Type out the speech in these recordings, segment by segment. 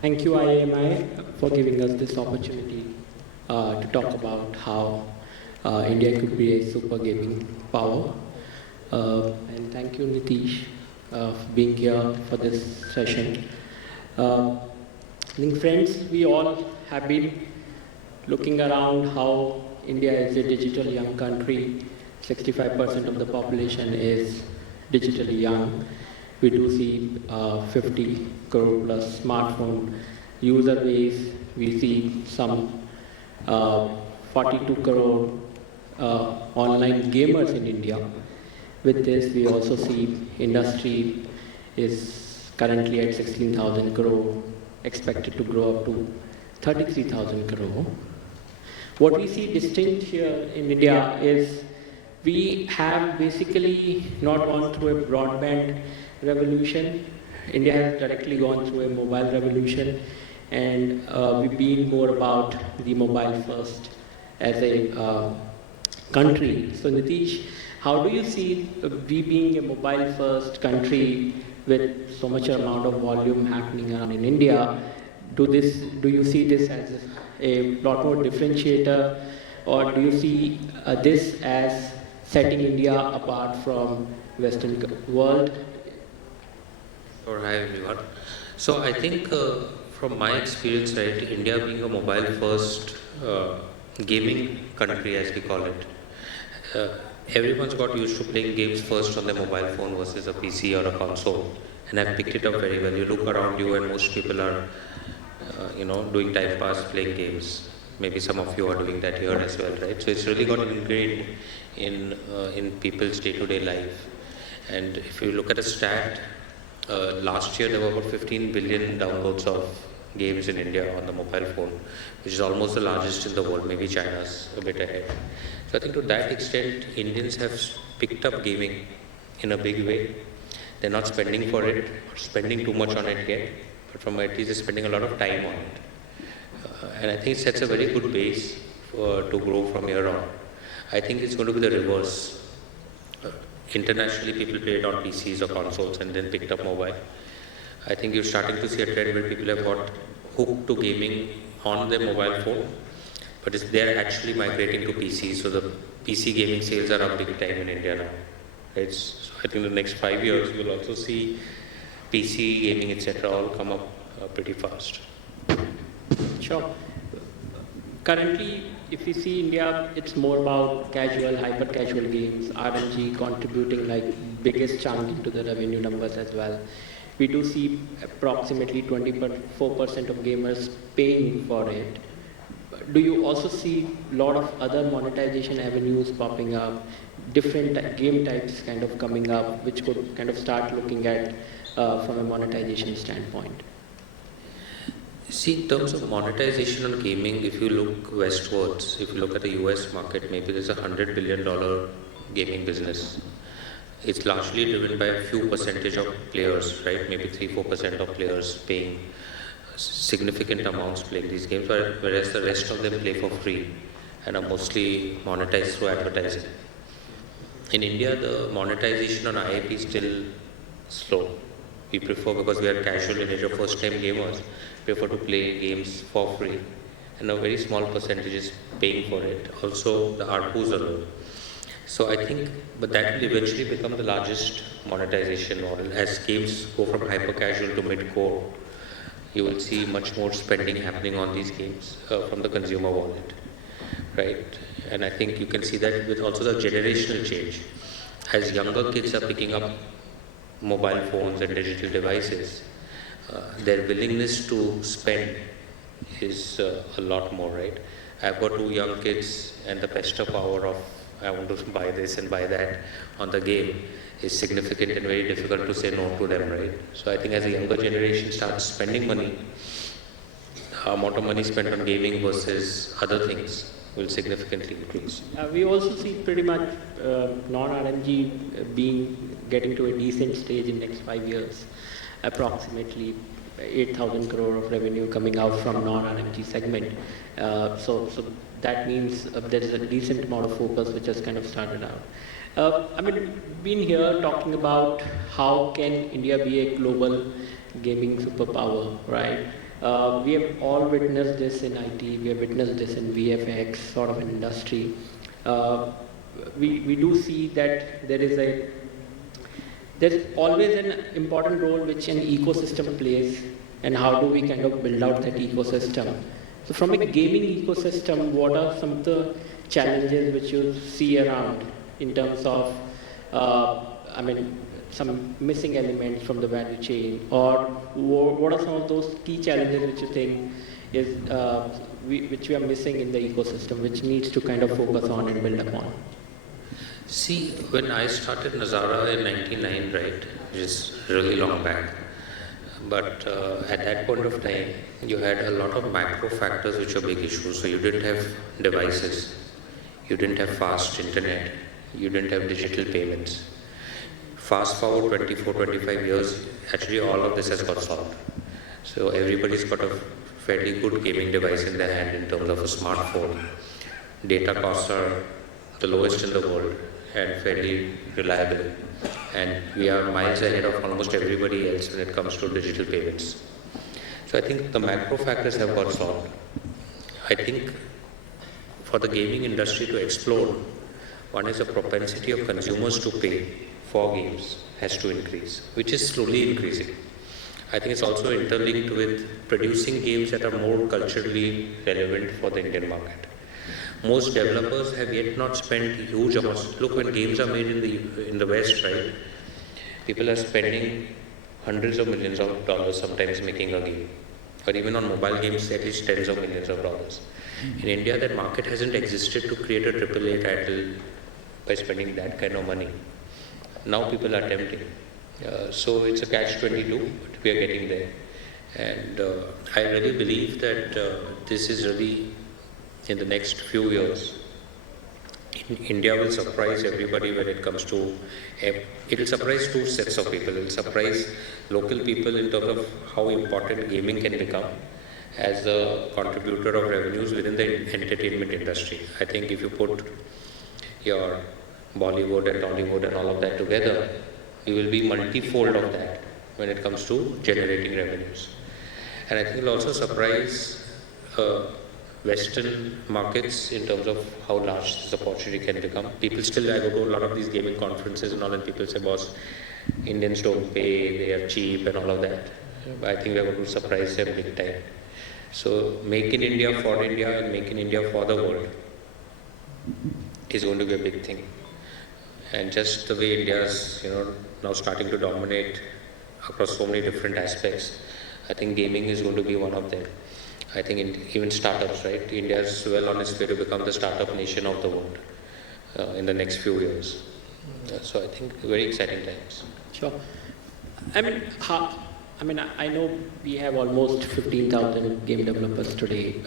Thank you, IAMI, for giving us this opportunity to talk about how India could be a super gaming power. And thank you, Nitish, for being here for this session. I think, friends, we all have been looking around how India is a digital young country. 65% of the population is digitally young. We do see 50 crore plus smartphone user base. We see some 42 crore online gamers in India. With this, we also see industry is currently at 16,000 crore, expected to grow up to 33,000 crore. What we see distinct here in India is we have basically not gone through a broadband revolution. India has directly gone through a mobile revolution, and we've been more about the mobile first as a country. So Nitish, how do you see we being a mobile first country with so much amount of volume happening around in India? Do you see this as a lot more differentiator, or do you see this as setting India apart from Western world? Or hi everyone. So I think from my experience, right, India being a mobile first gaming country as we call it, everyone's got used to playing games first on their mobile phone versus a PC or a console, and I've picked it up very well. You look around you and most people are doing time pass playing games. Maybe some of you are doing that here as well, right? So it's really got ingrained in people's day-to-day life. And if you look at a stat, last year there were about 15 billion downloads of games in India on the mobile phone, which is almost the largest in the world. Maybe China's a bit ahead. So I think to that extent, Indians have picked up gaming in a big way. They're not spending for it or spending too much on it yet, but from at least they're spending a lot of time on it. And I think it sets a very good base to grow from here on. I think it's going to be the reverse. Internationally, people played on PCs or consoles and then picked up mobile. I think you're starting to see a trend where people have got hooked to gaming on their mobile phone, but they're actually migrating to PCs. So the PC gaming sales are up big time in India now. So I think in the next 5 years, you'll also see PC gaming, etc., all come up pretty fast. Sure. Currently, if we see India, it's more about casual, hyper-casual games, RNG contributing like biggest chunk into the revenue numbers as well. We do see approximately 24% of gamers paying for it. Do you also see a lot of other monetization avenues popping up, different game types kind of coming up, which could kind of start looking at from a monetization standpoint? See, in terms of monetization on gaming, if you look westwards, if you look at the US market, maybe there's $100 billion gaming business. It's largely driven by a few percentage of players, right? Maybe 3-4% of players paying significant amounts playing these games, whereas the rest of them play for free and are mostly monetized through advertising. In India, the monetization on IAP is still slow. We prefer, because we are casual in nature, first-time gamers, prefer to play games for free, and a very small percentage is paying for it. Also, the ARPUs are low. So I think, but that will eventually become the largest monetization model. As games go from hyper-casual to mid-core, you will see much more spending happening on these games from the consumer wallet, right? And I think you can see that with also the generational change. As younger kids are picking up mobile phones and digital devices, their willingness to spend is a lot more, right? I've got 2 young kids, and the pester power of I want to buy this and buy that on the game is significant and very difficult to say no to them, right? So I think as a younger generation starts spending money, the amount of money spent on gaming versus other things will significantly increase. We also see pretty much non-RMG getting to a decent stage in next 5 years, approximately 8,000 crore of revenue coming out from non-RMG segment. So that means there is a decent amount of focus which has kind of started out. Been here talking about how can India be a global gaming superpower, right? We have all witnessed this in IT, we have witnessed this in VFX sort of an industry. We do see that there's always an important role which an ecosystem plays, and how do we kind of build out that ecosystem. So from a gaming ecosystem, what are some of the challenges which you see around in terms of, some missing elements from the value chain, or what are some of those key challenges which you think is which we are missing in the ecosystem, which needs to kind of focus on and build upon? See, when I started Nazara in '99, right, which is really long back, but at that point of time, you had a lot of macro factors which were big issues. So you didn't have devices, you didn't have fast internet, you didn't have digital payments. Fast forward 24, 25 years, actually all of this has got solved. So everybody's got a fairly good gaming device in their hand in terms of a smartphone. Data costs are the lowest in the world and fairly reliable. And we are miles ahead of almost everybody else when it comes to digital payments. So I think the macro factors have got solved. I think for the gaming industry to explode, one is the propensity of consumers to pay for games has to increase, which is slowly increasing. I think it's also interlinked with producing games that are more culturally relevant for the Indian market. Most developers have yet not spent huge amounts. Look, when games are made in the West, right, people are spending hundreds of millions of dollars sometimes making a game. Or even on mobile games, at least tens of millions of dollars. In India, that market hasn't existed to create a AAA title by spending that kind of money. Now people are tempting. So it's a catch-22, but we are getting there. And I really believe that this is really, in the next few years, India will surprise everybody when it comes to, it will surprise two sets of people. It will surprise local people in terms of how important gaming can become as a contributor of revenues within the entertainment industry. I think if you put your Bollywood and Tollywood and all of that together, you will be multifold of that when it comes to generating revenues. And I think it will also surprise Western markets in terms of how large this opportunity can become. People still, I go to a lot of these gaming conferences and all, and people say, boss, Indians don't pay, they are cheap and all of that. I think we are going to surprise them big time. So make in India for India and make in India for the world is going to be a big thing. And just the way India is, now starting to dominate across so many different aspects, I think gaming is going to be one of them. I think even startups, right? India is well on its way to become the startup nation of the world in the next few years. So I think very exciting times. Sure. I know we have almost 15,000 game developers today,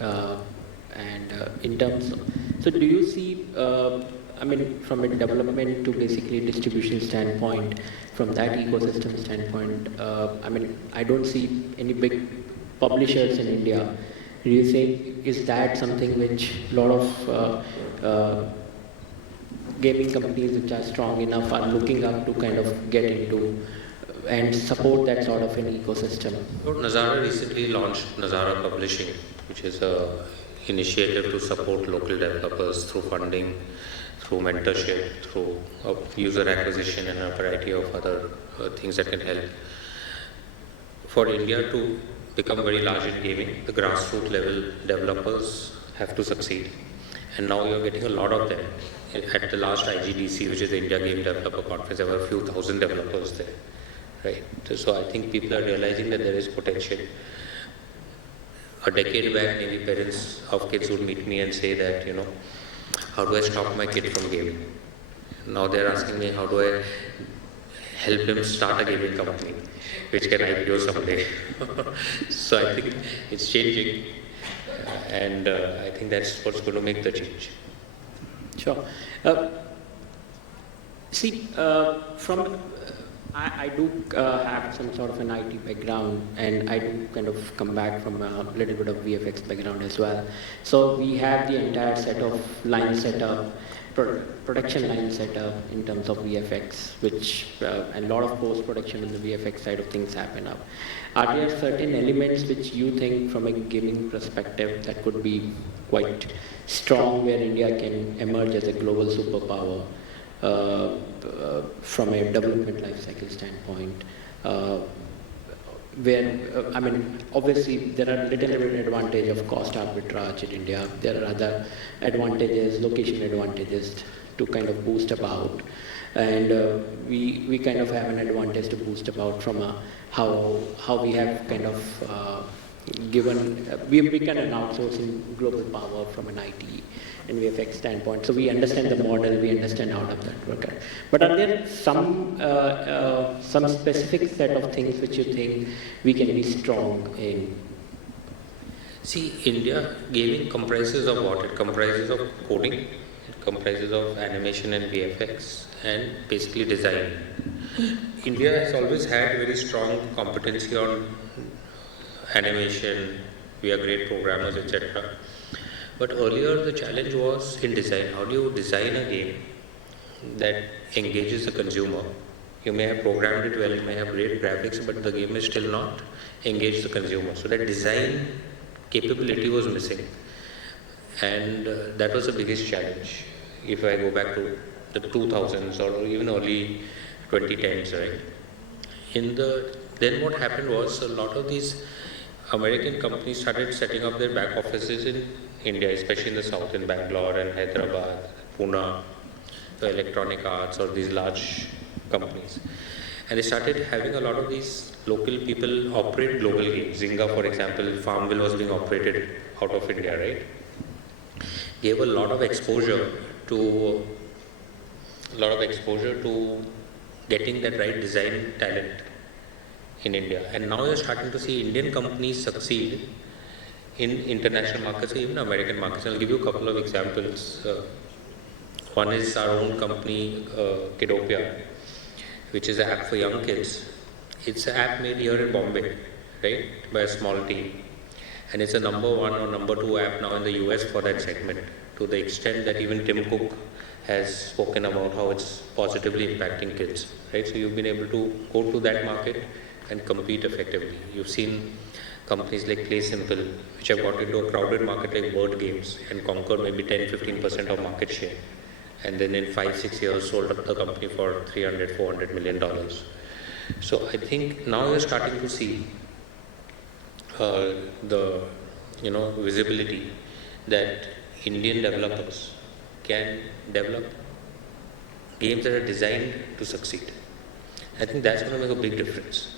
and in terms of, so do you see, from a development to basically distribution standpoint, from that ecosystem standpoint, I don't see any big publishers in India. Do you think, is that something which a lot of gaming companies which are strong enough are looking up to kind of get into and support that sort of an ecosystem? Nazara recently launched Nazara Publishing, which is an initiative to support local developers through funding, through mentorship, through user acquisition and a variety of other things that can help. For India to become very large in gaming, the grassroots level developers have to succeed. And now you're getting a lot of them. At the last IGDC, which is the India Game Developer Conference, there were a few thousand developers there. Right. So I think people are realizing that there is potential. A decade back, maybe parents of kids would meet me and say that, how do I stop my kid from gaming? Now they're asking me, how do I help him start a gaming company, which can IPO someday? So I think it's changing, and I think that's what's going to make the change. Sure. I do have some sort of an IT background, and I do kind of come back from a little bit of VFX background as well. So we have the entire set of line setup, production line setup in terms of VFX, which and a lot of post production on the VFX side of things happen up. Are there certain elements which you think, from a gaming perspective, that could be quite strong, where India can emerge as a global superpower? From a development life cycle standpoint, where I mean, obviously there are little bit advantage of cost arbitrage in India. There are other advantages, location advantages to kind of boost about, and we kind of have an advantage to boost about from how we have kind of given we kind of outsourcing global power from an IT and VFX standpoint. So we understand the model, we understand how does that work. But are there some specific set of things which you think we can be strong in? See, India gaming comprises of what? It comprises of coding, it comprises of animation and VFX, and basically design. India has always had very strong competency on animation, we are great programmers, etc. But earlier the challenge was in design. How do you design a game that engages the consumer? You may have programmed it well, you may have great graphics, but the game is still not engage the consumer. So that design capability was missing, and that was the biggest challenge. If I go back to the 2000s or even early 2010s, right? Then what happened was a lot of these American companies started setting up their back offices in India, especially in the south, in Bangalore and Hyderabad, Pune, for Electronic Arts or these large companies. And they started having a lot of these local people operate global games. Zynga, for example, Farmville was being operated out of India, right? Gave a lot of exposure to getting that right design talent in India. And now you're starting to see Indian companies succeed in international markets, even American markets. I'll give you a couple of examples. One is our own company, Kidopia, which is an app for young kids. It's an app made here in Bombay, right, by a small team. And it's a number 1 or number 2 app now in the US for that segment, to the extent that even Tim Cook has spoken about how it's positively impacting kids, right? So you've been able to go to that market and compete effectively. You've seen companies like Play Simple, which have got into a crowded market like board games and conquered maybe 10-15% of market share. And then in 5-6 years sold up the company for $300-400 million. So I think now you're starting to see the visibility that Indian developers can develop games that are designed to succeed. I think that's going to make a big difference.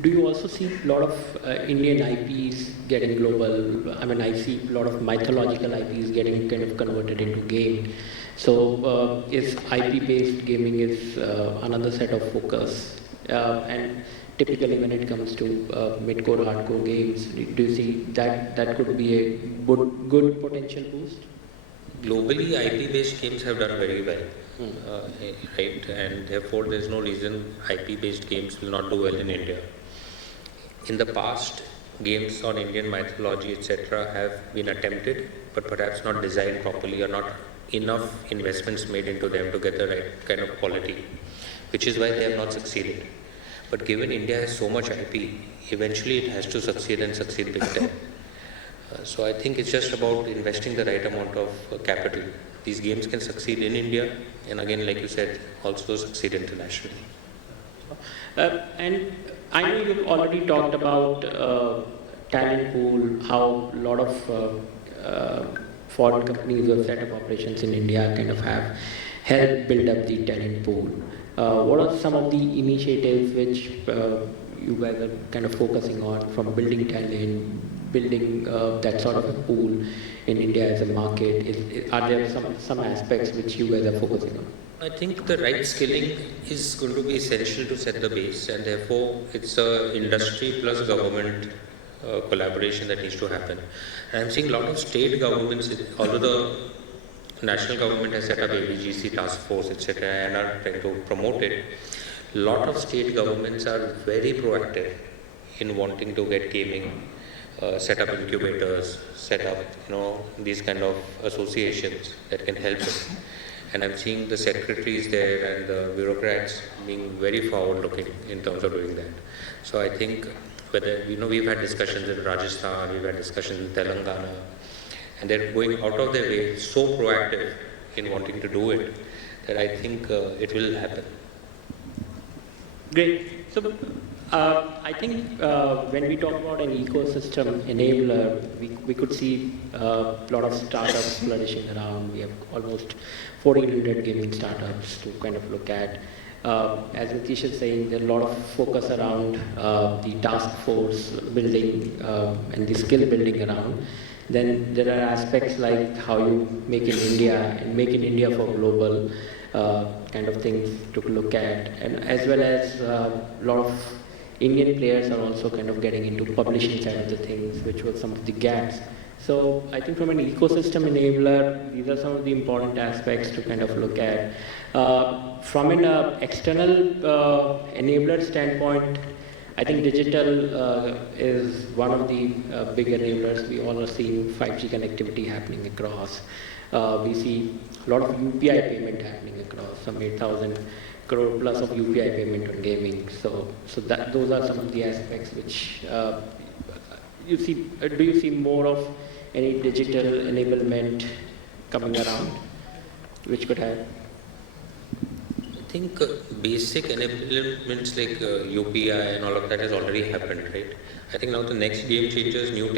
Do you also see a lot of Indian IPs getting global? I mean, I see a lot of mythological IPs getting kind of converted into game. So is IP-based gaming is another set of focus? And typically when it comes to mid-core, hardcore games, do you see that could be a good potential boost? Globally, IP-based games have done very well, right? And therefore, there's no reason IP-based games will not do well in India. In the past, games on Indian mythology, etc., have been attempted, but perhaps not designed properly or not enough investments made into them to get the right kind of quality, which is why they have not succeeded. But given India has so much IP, eventually it has to succeed and succeed big time. So I think it's just about investing the right amount of capital. These games can succeed in India, and again, like you said, also succeed internationally. And I know you've already talked about talent pool, how a lot of foreign companies who have set up operations in India kind of have helped build up the talent pool. What are some of the initiatives which you guys are kind of focusing on, from building talent, building that sort of a pool in India as a market? Are there some aspects which you guys are focusing on? I think the right skilling is going to be essential to set the base, and therefore it's a industry plus government collaboration that needs to happen. And I'm seeing a lot of state governments, although the national government has set up ABGC task force, etc., and are trying to promote it. lot of state governments are very proactive in wanting to get gaming, set up incubators, set up these kind of associations that can help it. And I'm seeing the secretaries there and the bureaucrats being very forward looking in terms of doing that. So I think whether we've had discussions in Rajasthan, we've had discussions in Telangana, and they're going out of their way, so proactive in wanting to do it, that I think it will happen. Great. So, I think when we talk about an ecosystem enabler, we could see a lot of startups flourishing around. We have almost 1,400 gaming startups to kind of look at. As Nitish is saying, there are a lot of focus around the task force building and the skill building around. Then there are aspects like how you make in India and make in India for global kind of things to look at, and as well as a lot of Indian players are also kind of getting into publishing side of the things, which were some of the gaps. So I think from an ecosystem enabler, these are some of the important aspects to kind of look at. From an external enabler standpoint, I think digital is one of the big enablers. We all are seeing 5G connectivity happening across. We see a lot of UPI payment happening across, some 8,000 crore plus of UPI payment on gaming. So those are some of the aspects which you see. Do you see more of any digital enablement coming around, which could have? I think basic enablements like UPI and all of that has already happened, right? I think now the next game changer is new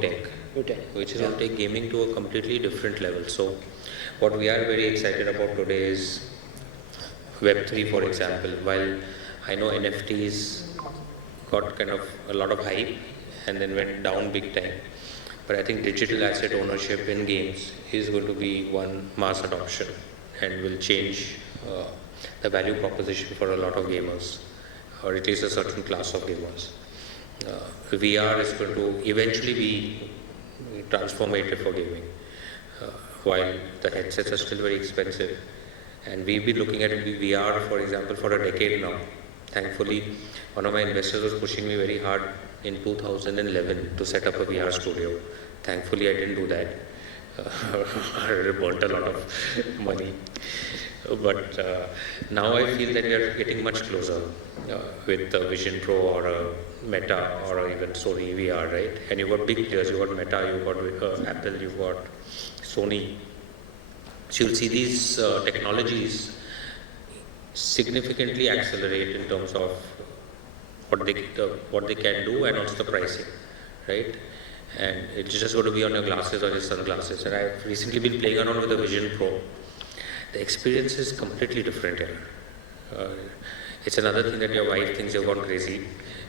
tech, which is going to take gaming to a completely different level. So what we are very excited about today is Web3, for example. While I know NFTs got kind of a lot of hype and then went down big time, but I think digital asset ownership in games is going to be one mass adoption and will change the value proposition for a lot of gamers, or at least a certain class of gamers. VR is going to eventually be transformative for gaming, while the headsets are still very expensive. And we've been looking at VR, for example, for a decade now. Thankfully, one of my investors was pushing me very hard in 2011 to set up a VR studio. Thankfully, I didn't do that. I burnt a lot of money. But now I feel that we are getting much closer with the Vision Pro or a Meta or even Sony VR, right? And you've got big players. You've got Meta, you've got Apple, you've got Sony. So you'll see these technologies significantly accelerate in terms of what they can do and also the pricing, right? And it's just going to be on your glasses or your sunglasses. And I've recently been playing around with the Vision Pro. The experience is completely different here. It's another thing that your wife thinks you've gone crazy.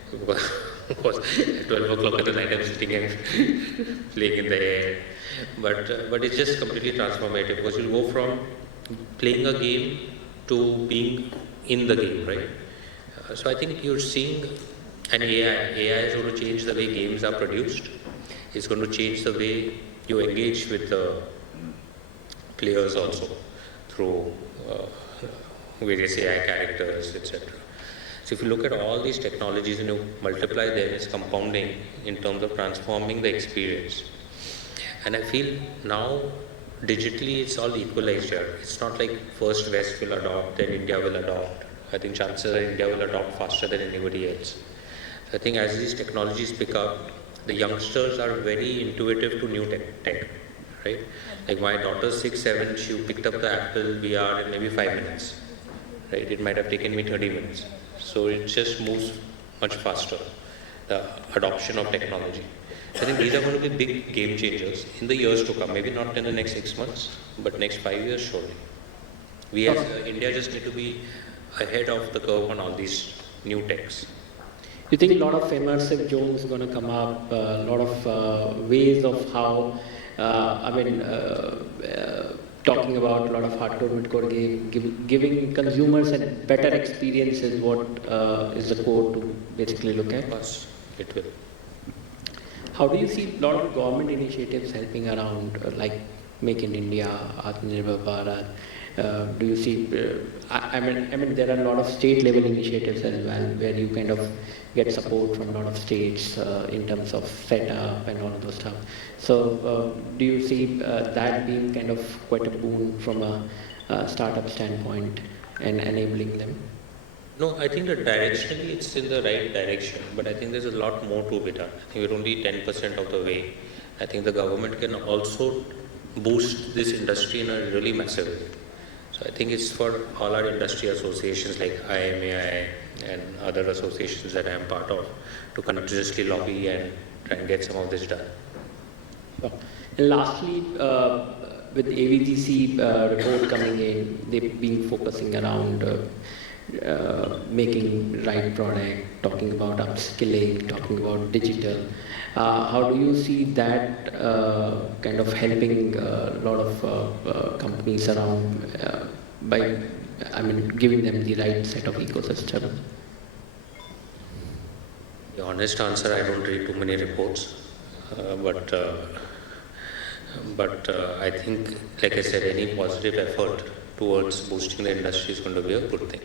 Because at 12 o'clock at the night I'm sitting and playing in the air. But it's just completely transformative, because you go from playing a game to being in the game, right? So I think you're seeing an AI. AI is going to change the way games are produced. It's going to change the way you engage with the players also through various AI characters, etc. So if you look at all these technologies and you multiply them, it's compounding in terms of transforming the experience. And I feel now digitally it's all equalized here. It's not like first West will adopt, then India will adopt. I think chances are India will adopt faster than anybody else. So I think as these technologies pick up, the youngsters are very intuitive to new tech, right? Like my daughter's 6, 7, she picked up the Apple VR in maybe 5 minutes, right? It might have taken me 30 minutes. So it just moves much faster, the adoption of technology. So I think these are going to be big game changers in the years to come. Maybe not in the next 6 months, but next 5 years surely. We as India just need to be ahead of the curve on all these new techs. You think a lot of immersive zones are going to come up, a lot of ways of how, talking about a lot of hardcore, midcore game, giving consumers a better experience is what is the core to basically look at? Yes, it will. How do you see a lot of government initiatives helping around, like Make in India, Atmanirbhar Bharat, Do you see? I mean, there are a lot of state level initiatives as well, where you kind of get support from a lot of states in terms of setup and all of those stuff. So, do you see that being kind of quite a boon from a startup standpoint and enabling them? No, I think that directionally it's in the right direction, but I think there's a lot more to be done. I think we're only 10% of the way. I think the government can also boost this industry in a really massive way. So I think it's for all our industry associations like IMAI and other associations that I am part of to continuously lobby and try and get some of this done. Sure. And lastly, with AVGC report coming in, they've been focusing around making right product, talking about upskilling, talking about digital. How do you see that kind of helping a lot of companies around by, giving them the right set of ecosystem? The honest answer, I don't read too many reports, but I think, like I said, any positive effort towards boosting the industry is going to be a good thing.